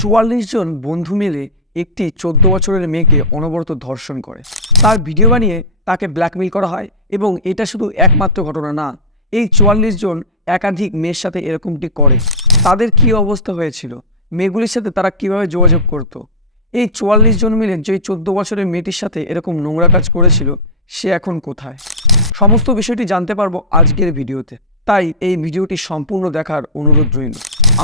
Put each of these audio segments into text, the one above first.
৪৪ জন বন্ধু মিলে একটি ১৪ বছরের মেয়েকে অনবরত ধর্ষণ করে। তার ভিডিও বানিয়ে তাকে ব্ল্যাকমেইল করা হয় এবং এটা শুধু একমাত্র ঘটনা না, এই ৪৪ জন একাধিক মেয়ের সাথে এরকমটি করে। তাদের কি অবস্থা হয়েছিল, মেয়েগুলির সাথে তারা কিভাবে যোগাযোগ করত, এই ৪৪ জন মিলে যে ১৪ বছরের মেয়েটির সাথে এরকম নোংরা কাজ করেছিল সে এখন কোথায়, সমস্ত বিষয়টি জানতে পারবো আজকের ভিডিওতে। তাই এই ভিডিওটি সম্পূর্ণ দেখার অনুরোধ রইল।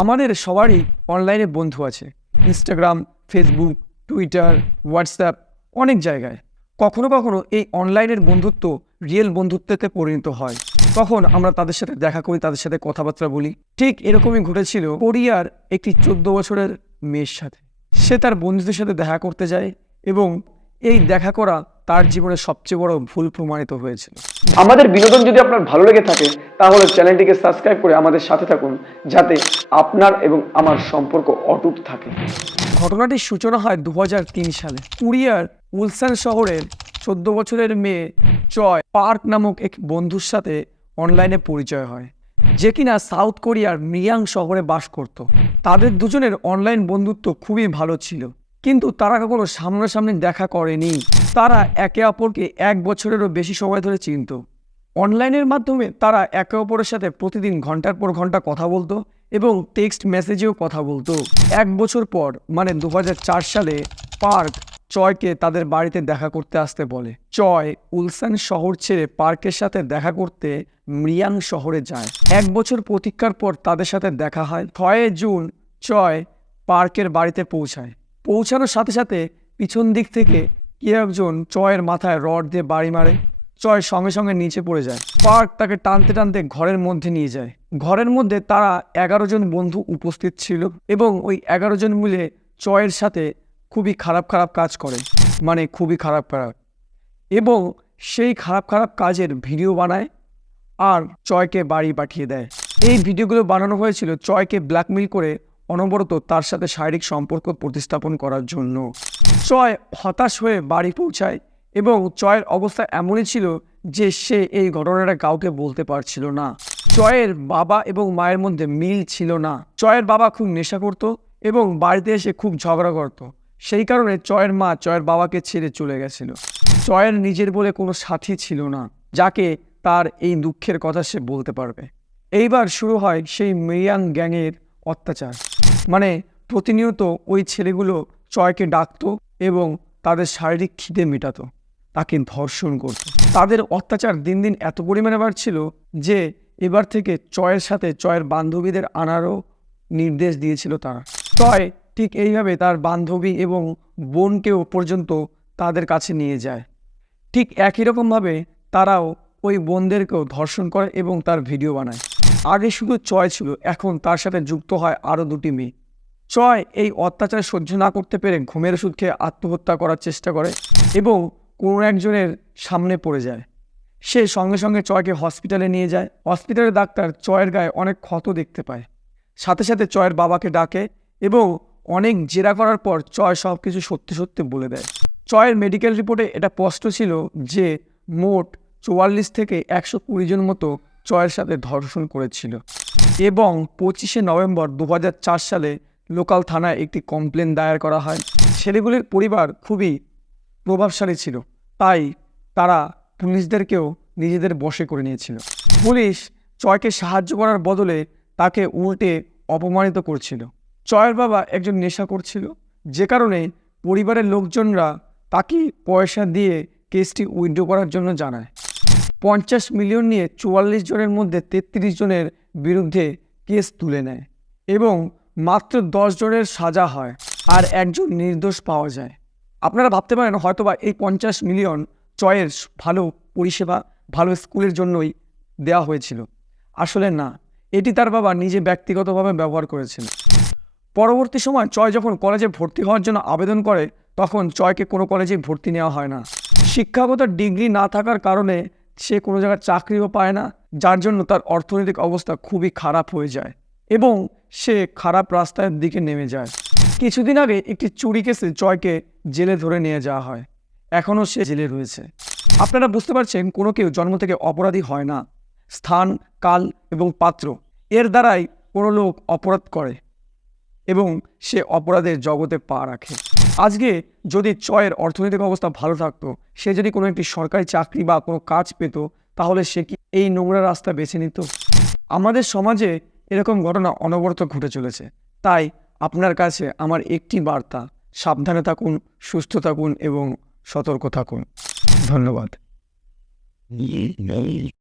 আমাদের সবারই অনলাইনে বন্ধু আছে, ইনস্টাগ্রাম, ফেসবুক, টুইটার, হোয়াটসঅ্যাপ, অনেক জায়গায়। কখনো কখনো এই অনলাইনের বন্ধুত্ব রিয়েল বন্ধুত্বতে পরিণত হয়। তখন আমরা তাদের সাথে দেখা করি, তাদের সাথে কথাবার্তা বলি। ঠিক এরকমই ঘটেছিল কোরিয়ার একটি ১৪ বছরের মেয়ের সাথে। সে তার বন্ধুদের সাথে দেখা করতে যায় এবং এই দেখা করা তার জীবনের সবচেয়ে বড় ভুল প্রমাণিত হয়েছিল। আমাদের বিনোদন যদি আপনার ভালো লেগে থাকে তাহলে চ্যানেলটিকে সাবস্ক্রাইব করে আমাদের সাথে থাকুন, যাতে আপনার এবং আমার সম্পর্ক অটুট থাকে। ঘটনাটির সূচনা হয় ২০০৩ সালে। কোরিয়ার উলসান শহরের ১৪ বছরের মেয়ে চয় পার্ক নামক এক বন্ধুর সাথে অনলাইনে পরিচয় হয়, যে কিনা সাউথ কোরিয়ার মিয়াং শহরে বাস করত। তাদের দুজনের অনলাইন বন্ধুত্ব খুবই ভালো ছিল, কিন্তু তারা কখনো সামনাসামনি দেখা করেনি। তারা একে অপরকে ১ বছরেরও বেশি সময় ধরে চিনত। অনলাইনের মাধ্যমে তারা একে অপরের সাথে প্রতিদিন ঘন্টার পর ঘন্টা কথা বলতো এবং টেক্সট মেসেজেও কথা বলতো। ১ বছর পর মানে ২০০৪ সালে পার্ক চয়কে তাদের বাড়িতে দেখা করতে আসতে বলে। চয় উলসান শহর ছেড়ে পার্কের সাথে দেখা করতে মিয়াং শহরে যায়। ১ বছর প্রতীক্ষার পর তাদের সাথে দেখা হয়। ৬ জুন চয় পার্কের বাড়িতে পৌঁছায়। পৌঁছানোর সাথে সাথে পিছন দিক থেকে কেউ একজন চয়ের মাথায় রড দিয়ে বাড়ি মারে। চয় সঙ্গে সঙ্গে নিচে পড়ে যায়। পার্ক তাকে টানতে টানতে ঘরের মধ্যে নিয়ে যায়। ঘরের মধ্যে তারা ১১ জন বন্ধু উপস্থিত ছিল এবং ওই ১১ জন মিলে চয়ের সাথে খুবই খারাপ কাজ করে, মানে খুবই খারাপ। এবং সেই খারাপ কাজের ভিডিও বানায় আর চয়কে বাড়ি পাঠিয়ে দেয়। এই ভিডিওগুলো বানানো হয়েছিল চয়কে ব্ল্যাকমেইল করে অনবরত তার সাথে শারীরিক সম্পর্ক প্রতিস্থাপন করার জন্য। চয় হতাশ হয়ে বাড়ি পৌঁছায় এবং চয়ের অবস্থা এমনই ছিল যে সে এই ঘটনাটা কাউকে বলতে পারছিল না। চয়ের বাবা এবং মায়ের মধ্যে মিল ছিল না। চয়ের বাবা খুব নেশা করত এবং বাড়িতে এসে খুব ঝগড়া করত। সেই কারণে চয়ের মা চয়ের বাবাকে ছেড়ে চলে গেছিল। চয়ের নিজের বলে কোনো সাথী ছিল না যাকে তার এই দুঃখের কথা সে বলতে পারবে। এইবার শুরু হয় সেই মিয়াং গ্যাংয়ের অত্যাচার। মানে প্রতিনিয়ত ওই ছেলেগুলো চয়কে ডাকতো এবং তাদের শারীরিক খিদে মেটাতো, তাকে ধর্ষণ করত। তাদের অত্যাচার দিন দিন এত পরিমাণে বাড়ছিল যে এবার থেকে চয়ের সাথে চয়ের বান্ধবীদের আনারও নির্দেশ দিয়েছিল তারা। চয় ঠিক এইভাবে তার বান্ধবী এবং বোনকেও পর্যন্ত তাদের কাছে নিয়ে যায়। ঠিক একই রকমভাবে তারাও ওই বোনদেরকেও ধর্ষণ করে এবং তার ভিডিও বানায়। আগে শুধু চয় ছিল, এখন তার সাথে যুক্ত হয় আরও ২টি মেয়ে। চয় এই অত্যাচার সহ্য না করতে পেরে ঘুমের ওষুধ খেয়ে আত্মহত্যা করার চেষ্টা করে এবং কোনো একজনের সামনে পড়ে যায়। সে সঙ্গে সঙ্গে চয়কে হসপিটালে নিয়ে যায়। হসপিটালের ডাক্তার চয়ের গায়ে অনেক ক্ষত দেখতে পায়। সাথে সাথে চয়ের বাবাকে ডাকে এবং অনেক জেরা করার পর চয় সব কিছু সত্যি সত্যি বলে দেয়। চয়ের মেডিকেল রিপোর্টে এটা স্পষ্ট ছিল যে মোট ৪৪ থেকে ১২০ জন মতো চয়ের সাথে ধর্ষণ করেছিল। এবং ২৫শে নভেম্বর ২০০৪ সালে লোকাল থানায় একটি কমপ্লেন দায়ের করা হয়। ছেলেগুলির পরিবার খুবই প্রভাবশালী ছিল, তাই তারা পুলিশদেরকেও নিজেদের বশে করে নিয়েছিল। পুলিশ চয়কে সাহায্য করার বদলে তাকে উল্টে অপমানিত করছিল। চয়ের বাবা একজন নেশা করছিল, যে কারণে পরিবারের লোকজনরা তাকে পয়সা দিয়ে কেসটি উইথড্র করার জন্য জানায়। ৫০ মিলিয়ন নিয়ে ৪৪ জনের মধ্যে ৩৩ জনের বিরুদ্ধে কেস তুলে নেয় এবং মাত্র ১০ জনের সাজা হয় আর একজন নির্দোষ পাওয়া যায়। আপনারা ভাবতে পারেন হয়তোবা এই ৫০ মিলিয়ন চয়ের ভালো পরিষেবা, ভালো স্কুলের জন্যই দেওয়া হয়েছিল। আসলে না, এটি তার বাবা নিজে ব্যক্তিগতভাবে ব্যবহার করেছিল। পরবর্তী সময় চয় যখন কলেজে ভর্তি হওয়ার জন্য আবেদন করে তখন চয়কে কোনো কলেজে ভর্তি নেওয়া হয় না। শিক্ষাগত ডিগ্রি না থাকার কারণে সে কোনো জায়গায় চাকরিও পায় না, যার জন্য তার অর্থনৈতিক অবস্থা খুবই খারাপ হয়ে যায় এবং সে খারাপ রাস্তার দিকে নেমে যায়। কিছুদিন আগে একটি চুরি কেসে চয়কে জেলে ধরে নিয়ে যাওয়া হয়। এখনও সে জেলে রয়েছে। আপনারা বুঝতে পারছেন, কোনো কেউ জন্ম থেকে অপরাধী হয় না। স্থান, কাল এবং পাত্র এর দ্বারাই কোনো লোক অপরাধ করে। এবং সে অপরাধের জগতে পা রাখে। আজকে যদি চয়ের অর্থনৈতিক অবস্থা ভালো থাকতো, সে যদি কোনো একটি সরকারি চাকরি বা কোনো কাজ পেত, তাহলে সে কি এই নোংরা রাস্তা বেছে নিত? আমাদের সমাজে এরকম ঘটনা অনবরত ঘটে চলেছে। তাই আপনার কাছে আমার একটি বার্তা, সাবধানে থাকুন, সুস্থ থাকুন এবং সতর্ক থাকুন। ধন্যবাদ।